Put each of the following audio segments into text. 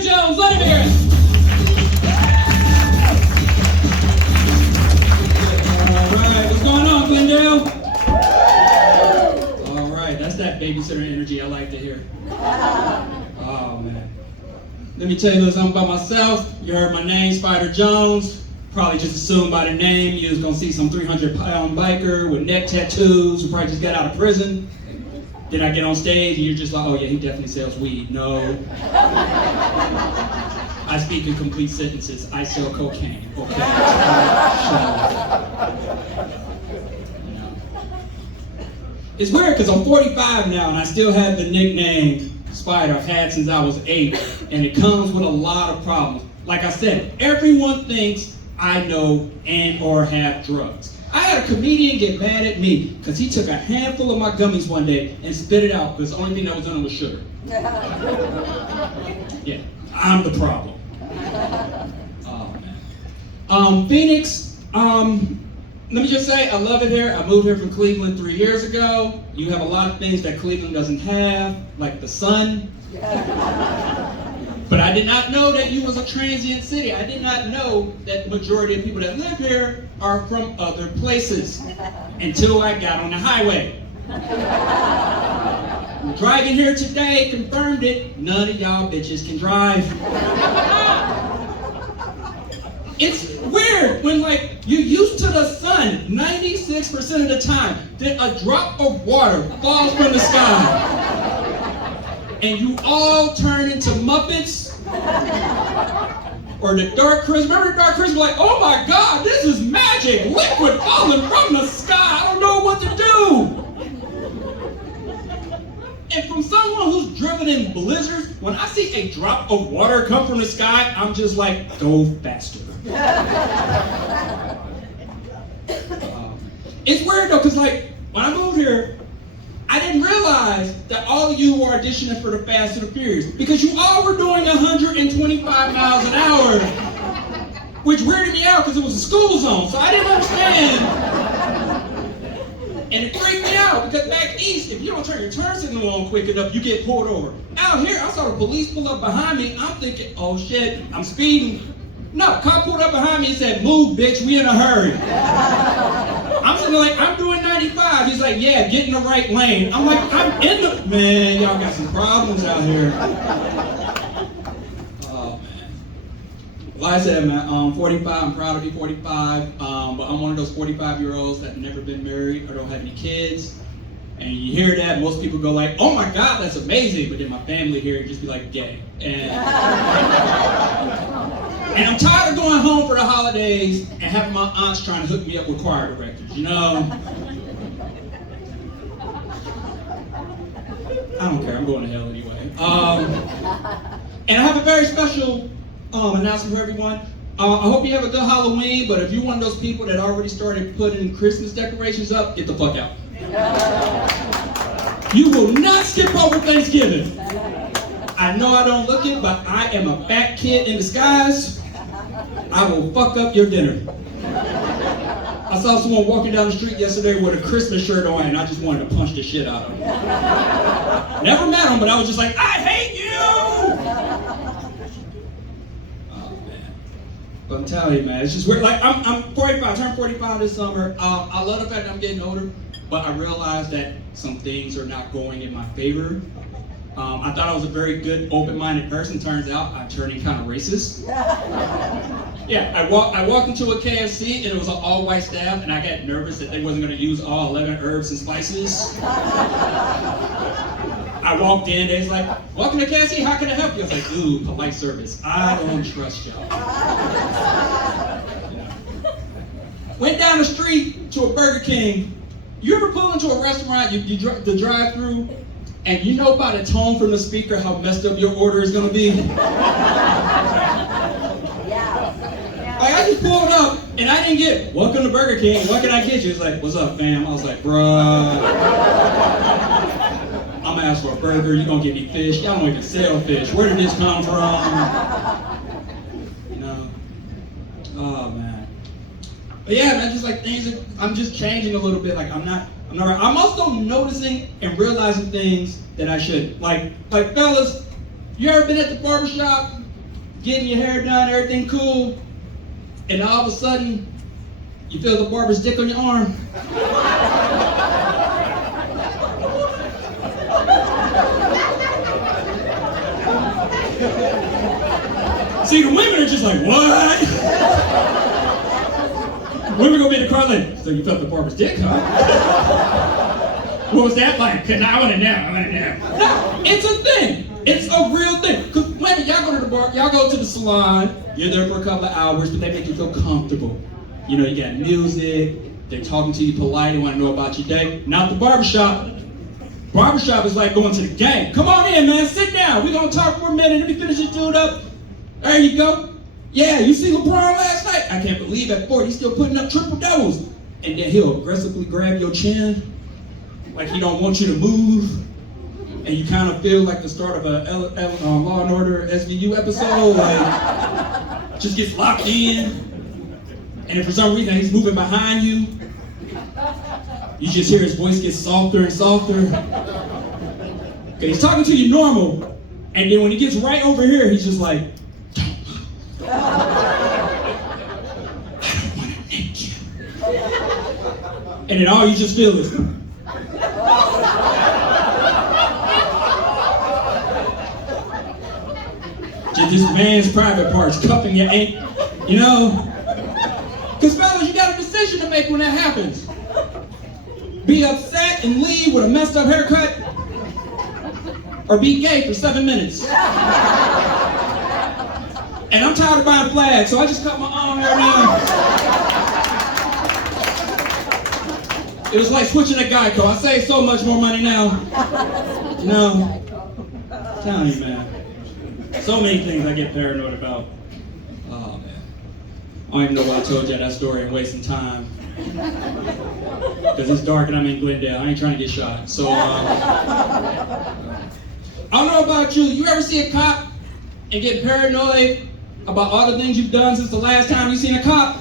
Spider Jones. Let him hear it. All right, what's going on, Glendale? All right, that's that babysitter energy I like to hear. Oh, man. Let me tell you a little something about myself. You heard my name, Spider Jones. Probably just assumed by the name you was gonna see some 300-pound biker with neck tattoos who probably just got out of prison. Then I get on stage and you're just like, oh yeah, he definitely sells weed. No. I speak in complete sentences. I sell cocaine. Okay. You know. It's weird because I'm 45 now and I still have the nickname Spider. I've had since I was 8, and it comes with a lot of problems. Like I said, everyone thinks I know and or have drugs. I had a comedian get mad at me because he took a handful of my gummies one day and spit it out because the only thing that was in it was sugar. Yeah, I'm the problem. Oh, man. Phoenix, let me just say, I love it here. I moved here from Cleveland 3 years ago. You have a lot of things that Cleveland doesn't have, like the sun. But I did not know that you was a transient city. I did not know that the majority of people that live here are from other places until I got on the highway. Driving here today confirmed it. None of y'all bitches can drive. It's weird when like you're used to the sun 96% of the time, then a drop of water falls from the sky. And you all turn into Muppets or the Dark Christmas. Remember the Dark Christmas? Like, oh my God, this is magic! Liquid falling from the sky. I don't know what to do. And from someone who's driven in blizzards, when I see a drop of water come from the sky, I'm just like, go faster. It's weird though, because like when I moved here, I didn't realize that all of you were auditioning for the Fast and the Furious because you all were doing 125 miles an hour, which weirded me out because it was a school zone, so I didn't understand. And it freaked me out because back east, if you don't turn your turn signal on quick enough, you get pulled over. Out here, I saw the police pull up behind me. I'm thinking, oh shit, I'm speeding. No, cop pulled up behind me and said, move, bitch, we in a hurry. I'm sitting there like, I'm doing 95. He's like, yeah, get in the right lane. I'm like, I'm in the... Man, y'all got some problems out here. Oh, man. Like I said, man, 45, I'm proud to be 45, but I'm one of those 45-year-olds that have never been married or don't have any kids. And you hear that, most people go like, oh my God, that's amazing. But then my family here just be like, gay. And I'm tired of going home for the holidays and having my aunts trying to hook me up with choir directors, you know? I don't care, I'm going to hell anyway. And I have a very special announcement for everyone. I hope you have a good Halloween, but if you're one of those people that already started putting Christmas decorations up, get the fuck out. You will not skip over Thanksgiving. I know I don't look it, but I am a fat kid in disguise. I will fuck up your dinner. I saw someone walking down the street yesterday with a Christmas shirt on, and I just wanted to punch the shit out of him. Never met him, but I was just like, I hate you! Oh, man. But I'm telling you, man, it's just weird. Like, I'm 45, I turned 45 this summer. I love the fact that I'm getting older, but I realized that some things are not going in my favor. I thought I was a very good, open-minded person. Turns out I'm turning kind of racist. Yeah, I walked into a KFC and it was an all-white staff, and I got nervous that they wasn't going to use all 11 herbs and spices. I walked in, they was like, welcome to KFC, how can I help you? I was like, ooh, polite service. I don't trust y'all. Yeah. Went down the street to a Burger King. You ever pull into a restaurant, the drive-thru, and you know by the tone from the speaker how messed up your order is gonna be? Like I just pulled up and I didn't get, welcome to Burger King, what can I get you? It's like, what's up, fam? I was like, bruh, I'm gonna ask for a burger, you gonna give me fish? Y'all don't even sell fish. Where did this come from? You know? Oh man. But yeah, man, just like I'm just changing a little bit. Like I'm also noticing and realizing things that I shouldn't. Like fellas, you ever been at the barbershop getting your hair done, everything cool, and all of a sudden, you feel the barber's dick on your arm. See, the women are just like, what? Women gonna be in the car like, so you felt the barber's dick, huh? What was that like? Cause I wanna know. No, it's a thing. It's a real thing. Cause women, y'all go to the bar, y'all go to the salon, you're there for a couple of hours, but they make you feel comfortable. You know, you got music, they're talking to you polite, they wanna know about your day. Not the barbershop. Barbershop is like going to the game. Come on in, man, sit down. We're gonna talk for a minute, let me finish this dude up. There you go. Yeah, you see LeBron last night? I can't believe at 40 he's still putting up triple doubles. And then he'll aggressively grab your chin, like he don't want you to move. And you kind of feel like the start of a Law and Order SVU episode, like just gets locked in. And if for some reason he's moving behind you, you just hear his voice get softer and softer. Okay, he's talking to you normal, and then when he gets right over here, he's just like, I don't want to nick you. And then all you just feel is, just this man's private parts cuffing your ankle, you know? Because fellas, you got a decision to make when that happens. Be upset and leave with a messed up haircut, or be gay for 7 minutes. And I'm tired of buying flags, so I just cut my arm hair down. It was like switching to Geico. I save so much more money now. You know, I'm telling you, man. So many things I get paranoid about. Oh, man. I don't even know why I told you that story and wasting time. Because it's dark and I'm in Glendale. I ain't trying to get shot. So, I don't know about you. You ever see a cop and get paranoid about all the things you've done since the last time you seen a cop?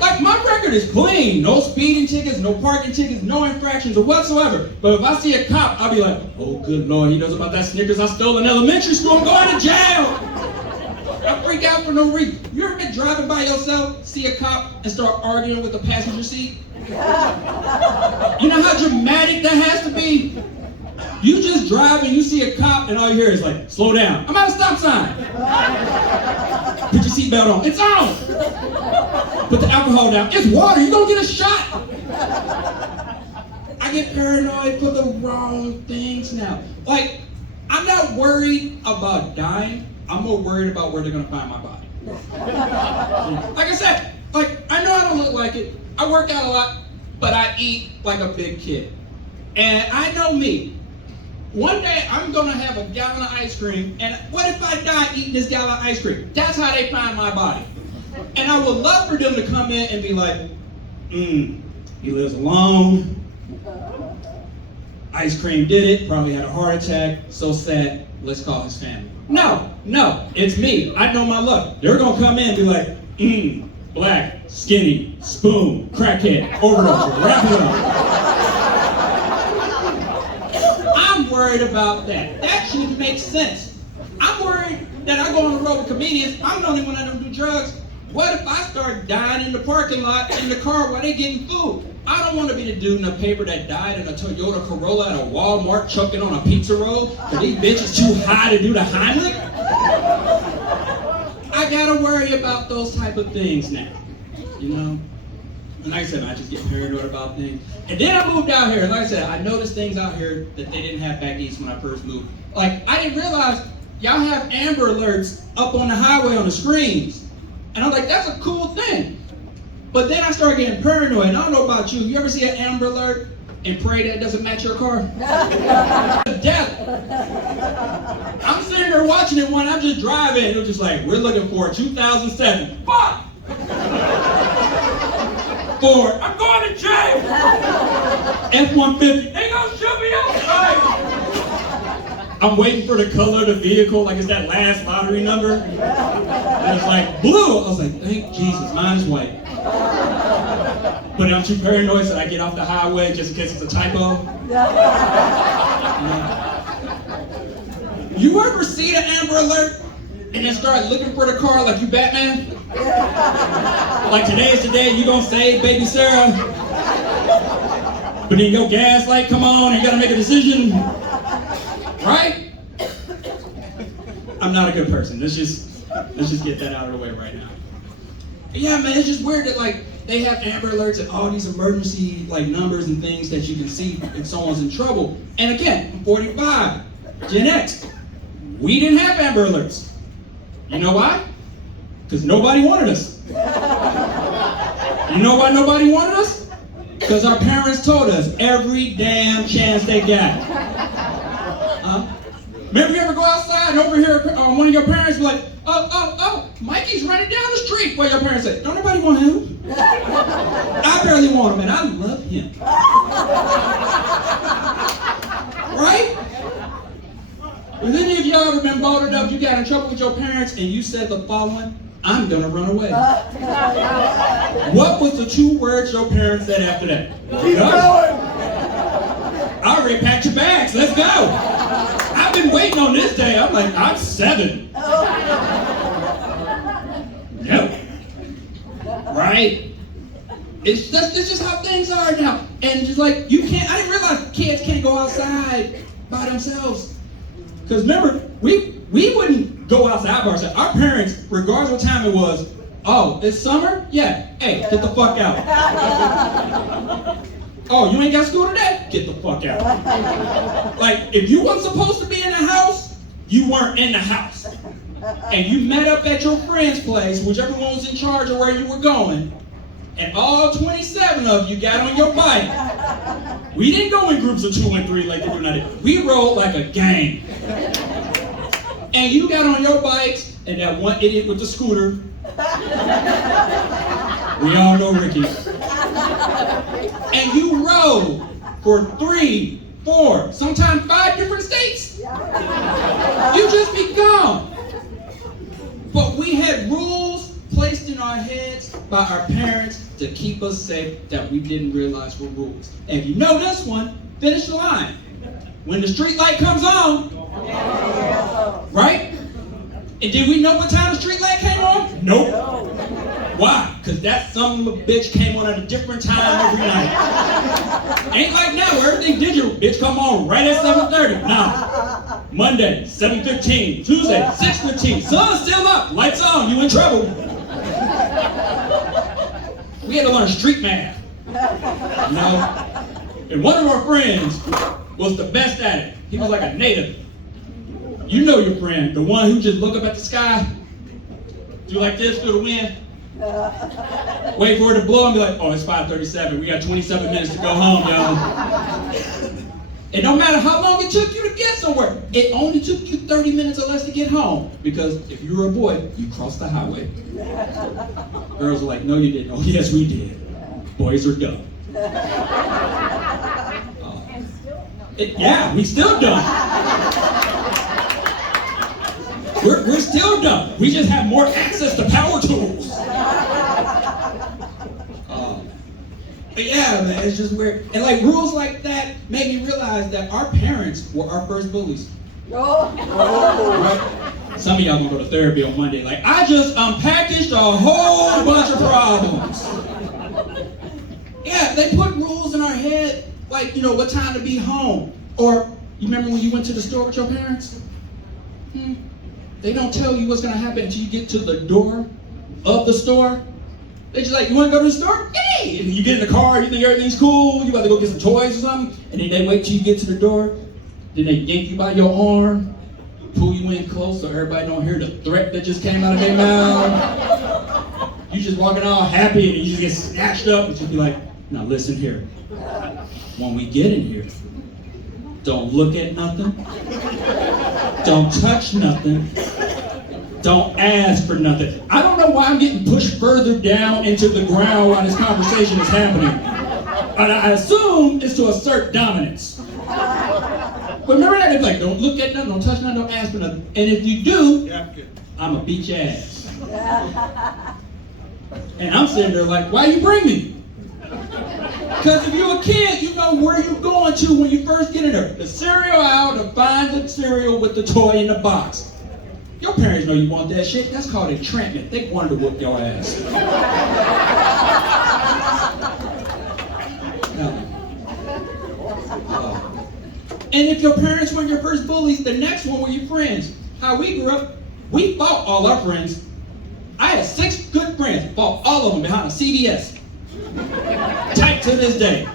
Like, my record is clean. No speeding tickets, no parking tickets, no infractions or whatsoever. But if I see a cop, I'll be like, oh, good Lord, he knows about that Snickers I stole in elementary school. I'm going to jail. I freak out for no reason. You ever been driving by yourself, see a cop, and start arguing with the passenger seat? You know how dramatic that has to be? You just drive and you see a cop and all you hear is like, slow down. I'm at a stop sign. Put your seatbelt on. It's on. Put the alcohol down. It's water. You're going to get a shot. I get paranoid for the wrong things now. Like, I'm not worried about dying. I'm more worried about where they're going to find my body. Like I said, like, I know I don't look like it. I work out a lot, but I eat like a big kid. And I know me. One day, I'm going to have a gallon of ice cream, and what if I die eating this gallon of ice cream? That's how they find my body. And I would love for them to come in and be like, he lives alone. Ice cream did it, probably had a heart attack, so sad, let's call his family. No, it's me. I know my luck. They're going to come in and be like, black, skinny, spoon, crackhead, overdose, wrap it up. I'm worried about that. That should make sense. I'm worried that I go on the road with comedians. I'm the only one that don't do drugs. What if I start dying in the parking lot in the car while they getting food? I don't want to be the dude in the paper that died in a Toyota Corolla at a Walmart choking on a pizza roll because these bitches too high to do the Heimlich. I gotta worry about those type of things now, you know? And like I said, I just get paranoid about things. And then I moved out here, and like I said, I noticed things out here that they didn't have back east when I first moved. Like, I didn't realize y'all have Amber Alerts up on the highway on the screens. And I'm like, that's a cool thing. But then I started getting paranoid. And I don't know about you. You ever see an Amber Alert and pray that it doesn't match your car? Death. I'm sitting there watching it when I'm just driving. It was just like, we're looking for 2007. Fuck! Ford, I'm going to jail. F-150, they gonna shoot me outside. I'm waiting for the color of the vehicle, like it's that last lottery number. And it's like blue. I was like, thank Jesus, mine is white. But I'm too paranoid, so I get off the highway just in case it's a typo. You ever see the Amber Alert and then start looking for the car like you Batman. Like today is the day you gonna save baby Sarah. But then your gas light come on and you gotta make a decision. Right? I'm not a good person. Let's just get that out of the way right now. But yeah, man, it's just weird that like they have Amber Alerts and all these emergency like numbers and things that you can see if someone's in trouble. And again, I'm 45, Gen X. We didn't have Amber Alerts. You know why? Because nobody wanted us. You know why nobody wanted us? Because our parents told us every damn chance they got. Remember you ever go outside and overhear one of your parents be like, oh, Mikey's running down the street. Well, your parents say, don't nobody want him. I barely want him, and I love him. Right? Has any of y'all ever been bothered up, you got in trouble with your parents, and you said the following, I'm gonna run away. What was the 2 words your parents said after that? Keep going. I already packed your bags, let's go. I've been waiting on this day. I'm like, I'm 7. No. Right? It's just how things are now. And just like, I didn't realize kids can't go outside by themselves. Because remember, we wouldn't go outside by ourselves. Our parents, regardless of what time it was, oh, it's summer? Yeah. Hey, get the fuck out. Oh, you ain't got school today? Get the fuck out. Like, if you weren't supposed to be in the house, you weren't in the house. And you met up at your friend's place, whichever one was in charge of where you were going, and all 27 of you got on your bike. We didn't go in groups of 2 and 3 like they do now. We rode like a gang. And you got on your bikes, and that one idiot with the scooter. We all know Ricky. And you rode for 3, 4, sometimes 5 different states. You just be gone. But we had rules placed in our heads by our parents to keep us safe that we didn't realize were rules. And if you know this one, finish the line. When the street light comes on, right? And did we know what time the street light came on? Nope. Why? Because that son of a bitch came on at a different time every night. Ain't like now where everything digital. Bitch come on right at 7:30. Now, Monday, 7:15. Tuesday, 6:15. Sun's still up. Lights on. You in trouble. We had to learn street math. You know? And one of our friends was the best at it. He was like a native. You know your friend, the one who just look up at the sky, do like this through the wind, wait for it to blow and be like, oh, it's 5:37. We got 27 minutes to go home, y'all. And no matter how long it took you to get somewhere, it only took you 30 minutes or less to get home. Because if you were a boy, you crossed the highway. Girls are like, no, you didn't. Oh, yes, we did. Boys are dumb. Yeah, we still dumb. We're still dumb. We just have more access to power tools. But yeah, man, it's just weird. And like rules like that made me realize that our parents were our first bullies. Right? Some of y'all gonna go to therapy on Monday. Like, I just unpackaged a whole bunch of problems. Yeah, they put rules in our head, like, you know, what time to be home. Or, you remember when you went to the store with your parents? They don't tell you what's gonna happen until you get to the door of the store. They just like, you wanna go to the store? Yay! And you get in the car, you think everything's cool, you about to go get some toys or something, and then they wait till you get to the door, then they yank you by your arm, pull you in close so everybody don't hear the threat that just came out of their mouth. You just walking all happy and you just get snatched up and just be like, now listen here. When we get in here, don't look at nothing. Don't touch nothing. Don't ask for nothing. I don't know why I'm getting pushed further down into the ground while this conversation is happening. And I assume it's to assert dominance. But remember that? It's like, don't look at nothing, don't touch nothing, don't ask for nothing. And if you do, I'm going to beat your ass. And I'm sitting there like, why you bring me? Because if you're a kid, you know where you're going to when you first get in there. The cereal aisle to find the cereal with the toy in the box. Your parents know you want that shit. That's called entrapment. They wanted to whoop your ass. And if your parents weren't your first bullies, the next one were your friends. How we grew up, we fought all our friends. I had 6 good friends, fought all of them behind a CVS. Tight to this day.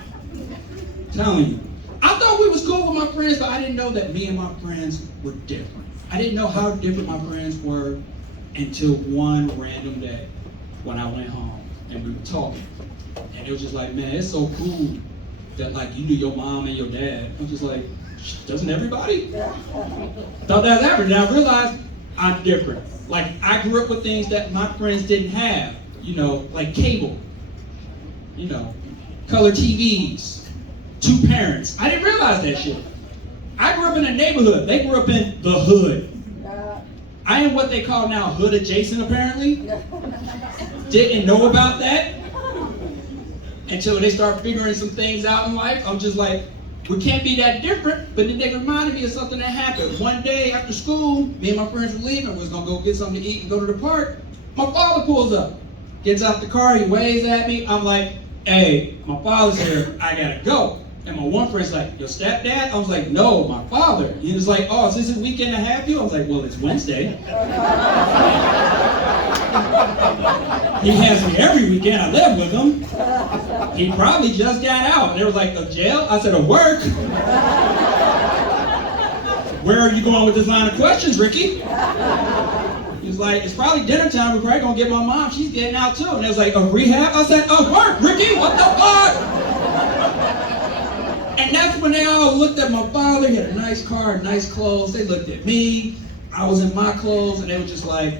Telling you. I thought we was cool with my friends, but I didn't know that me and my friends were different. I didn't know how different my friends were until one random day when I went home and we were talking. And it was just like, man, it's so cool that like you knew your mom and your dad. I'm just like, doesn't everybody? Thought that was average. And I realized I'm different. Like I grew up with things that my friends didn't have, you know, like cable, you know, color TVs, 2 parents. I didn't realize that shit. I grew up in a neighborhood. They grew up in the hood. I am what they call now hood adjacent, apparently. Didn't know about that until they start figuring some things out in life. I'm just like, we can't be that different. But then they reminded me of something that happened. One day after school, me and my friends were leaving. We was going to go get something to eat and go to the park. My father pulls up, gets out the car, he waves at me. I'm like, hey, my father's here. I got to go. And my one friend's like, your stepdad? I was like, no, my father. He was like, oh, is this a weekend to have you? I was like, well, it's Wednesday. He has me every weekend. I live with him. He probably just got out. And they were like, of jail? I said, of work. Where are you going with this line of questions, Ricky? He was like, it's probably dinner time. We're probably going to get my mom. She's getting out too. And they was like, of rehab? I said, of work, Ricky. What the fuck? And that's when they all looked at my father. He had a nice car, nice clothes. They looked at me. I was in my clothes, and they were just like,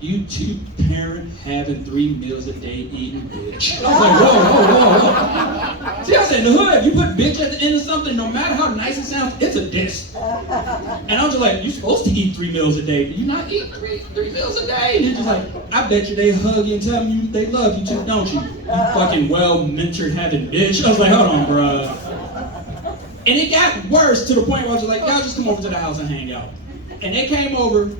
you 2-parent having 3 meals a day eating bitch. I was like, whoa. See, I said, in the hood, you put bitch at the end of something, no matter how nice it sounds, it's a diss. And I was just like, you're supposed to eat 3 meals a day. Do you not eat three meals a day? And they're just like, I bet you they hug you and tell you they love you too, don't you? You fucking well-mentored having bitch. I was like, hold on, bruh. And it got worse to the point where I was like, y'all just come over to the house and hang out. And they came over,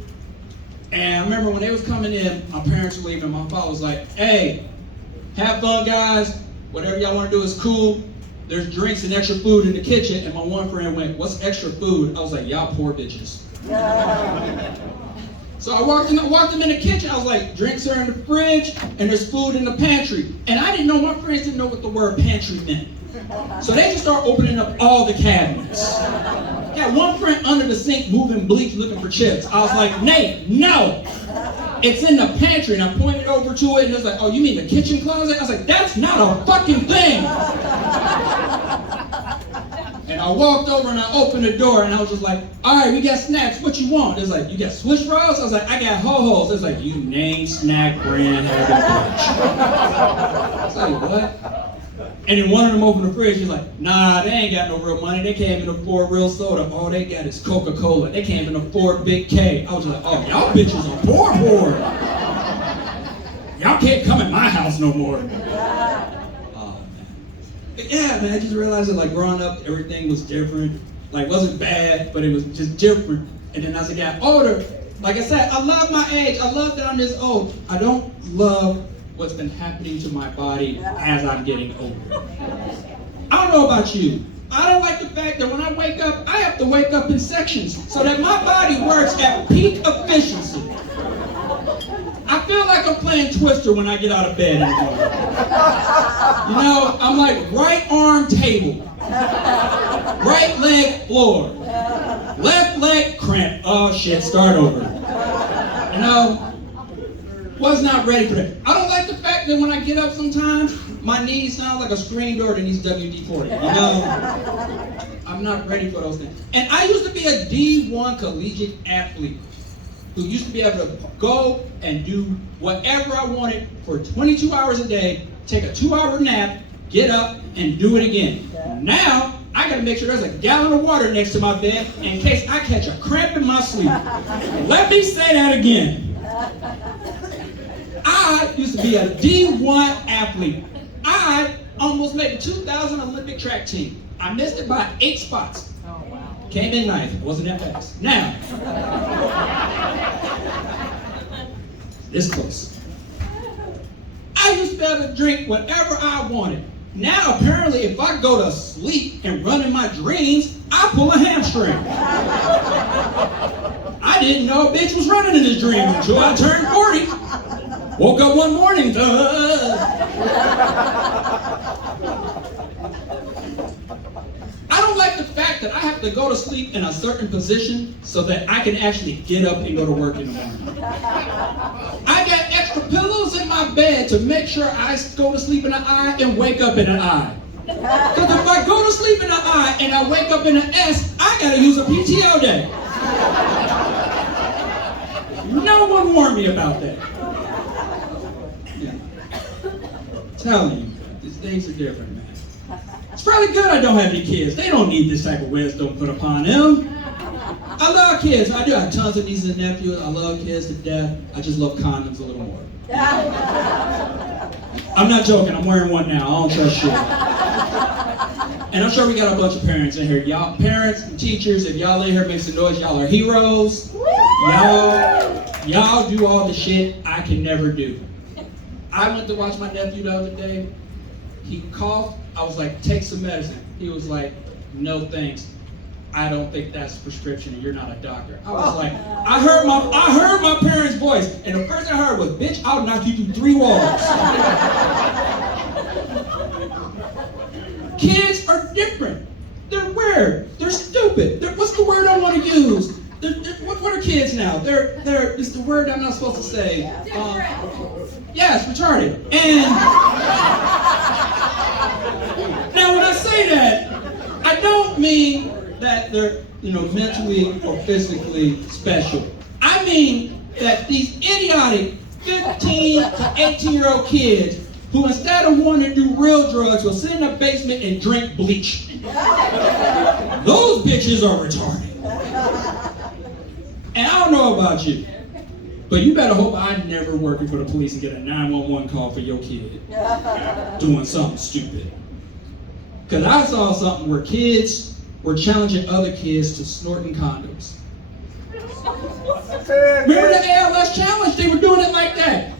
and I remember when they was coming in, my parents were leaving, my father was like, hey, have fun, guys. Whatever y'all want to do is cool. There's drinks and extra food in the kitchen. And my one friend went, what's extra food? I was like, y'all poor bitches. So I walked them in the kitchen. I was like, drinks are in the fridge, and there's food in the pantry. And I didn't know, my friends didn't know what the word pantry meant. So they just started opening up all the cabinets. Got one friend under the sink moving bleach looking for chips. I was like, Nate, no! It's in the pantry. And I pointed over to it and it was like, oh, you mean the kitchen closet? I was like, that's not a fucking thing! And I walked over and I opened the door and I was just like, all right, we got snacks. What you want? It was like, you got Swiss rolls? I was like, I got ho-hos. It was like, you name snack brand having bitch. I was like, what? And then one of them opened the fridge. He's like, nah, they ain't got no real money. They can't even afford real soda. All they got is Coca-Cola. They can't even afford Big K. I was like, oh, y'all bitches are poor. Y'all can't come in my house no more. Oh, man. Yeah, man, I just realized that, like, growing up, everything was different. Like, it wasn't bad, but it was just different. And then as I got older, like I said, I love my age. I love that I'm this old. I don't love what's been happening to my body as I'm getting older. I don't know about you. I don't like the fact that when I wake up, I have to wake up in sections so that my body works at peak efficiency. I feel like I'm playing Twister when I get out of bed in the morning. You know, I'm like right arm table, right leg floor, left leg cramp. Oh shit, start over. You know, was not ready for that. I don't like the fact that when I get up sometimes, my knees sound like a screen door that needs WD-40. You know, I'm not ready for those things. And I used to be a D1 collegiate athlete who used to be able to go and do whatever I wanted for 22 hours a day, take a 2-hour nap, get up, and do it again. Now, I gotta make sure there's a gallon of water next to my bed in case I catch a cramp in my sleep. Let me say that again. I used to be a D1 athlete. I almost made the 2000 Olympic track team. I missed it by 8 spots. Came in ninth. It wasn't that fast. Now, this close. I used to be able to drink whatever I wanted. Now, apparently, if I go to sleep and run in my dreams, I pull a hamstring. I didn't know a bitch was running in his dream until I turned 40. Woke up one morning. I don't like the fact that I have to go to sleep in a certain position so that I can actually get up and go to work in the morning. I got extra pillows in my bed to make sure I go to sleep in an I and wake up in an I. Because if I go to sleep in an I and I wake up in an S, I gotta use a PTO day. No one warned me about that. Yeah. Telling you, these things are different, man. It's probably good I don't have any kids. They don't need this type of wisdom put upon them. I love kids. I do have tons of nieces and nephews. I love kids to death. I just love condoms a little more. I'm not joking. I'm wearing one now. I don't trust shit. And I'm sure we got a bunch of parents in here. Y'all, parents and teachers, if y'all in here make some noise, y'all are heroes. Y'all do all the shit I can never do. I went to watch my nephew the other day. He coughed. I was like, take some medicine. He was like, no thanks. I don't think that's a prescription and you're not a doctor. I was like, I heard my parents' voice, and the first thing I heard was, bitch, I'll knock you through 3 walls. Kids are different. They're weird. They're stupid. What's the word I want to use? What are kids now? It's the word I'm not supposed to say. Yes, retarded. And now when I say that, I don't mean that they're, mentally or physically special. I mean that these idiotic 15 to 18-year-old kids who instead of wanting to do real drugs will sit in a basement and drink bleach. Those bitches are retarded. And I don't know about you, but you better hope I'm never working for the police and get a 911 call for your kid doing something stupid. Because I saw something where kids were challenging other kids to snorting condoms. Remember the ALS challenge? They were doing it like that.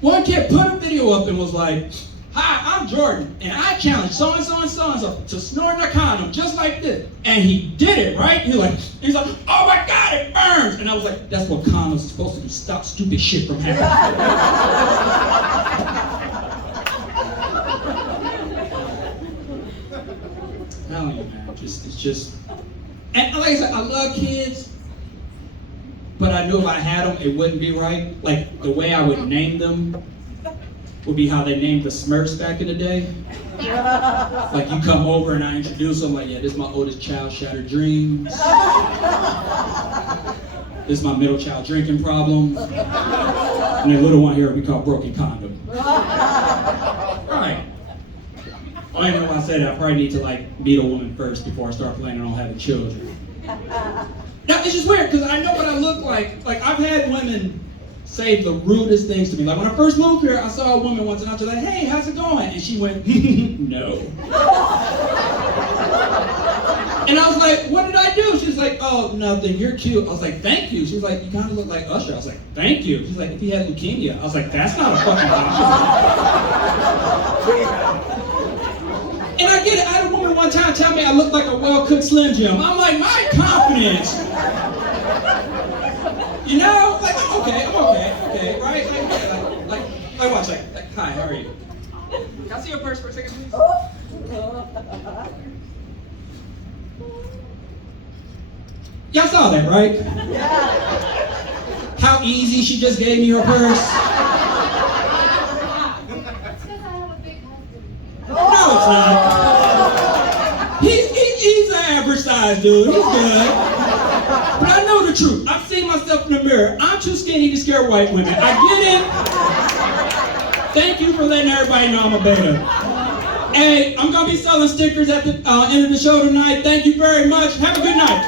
One kid put a video up and was like, hi, I'm Jordan, and I challenge so-and-so and so-and-so to snort a condom just like this. And he did it, right? He's like, oh my God, it burns. And I was like, that's what condoms are supposed to do. Stop stupid shit from happening. Telling you, man, it's just, and like I said, I love kids, but I knew if I had them, it wouldn't be right. Like, the way I would name them would be how they named the Smurfs back in the day. Like, you come over and I introduce them, like, yeah, this is my oldest child, shattered dreams. This is my middle child, drinking problem. And the little one here we call broken condom. Right. I don't even know why I say that. I probably need to meet a woman first before I start planning on having children. Now, it's just weird because I know what I look like. Like, I've had women say the rudest things to me. Like, when I first moved here, I saw a woman once and I was like, hey, how's it going? And she went, no. And I was like, what did I do? She's like, oh, nothing, you're cute. I was like, thank you. She was like, you kind of look like Usher. I was like, thank you. She's like, if he had leukemia. I was like, that's not a fucking option. And I get it. I had a woman one time tell me I look like a well-cooked Slim Jim. I'm like, my confidence. Like, I'm okay, right? Like, watch, hi, how are you? Can I see your purse for a second, please? Y'all saw that, right? How easy she just gave me her purse. No, it's not. He's an average size dude. He's good. But I know the truth. I've seen myself in the mirror. I'm too skinny to scare white women. I get it. Thank you for letting everybody know I'm a beta. Hey, I'm going to be selling stickers at the end of the show tonight. Thank you very much. Have a good night.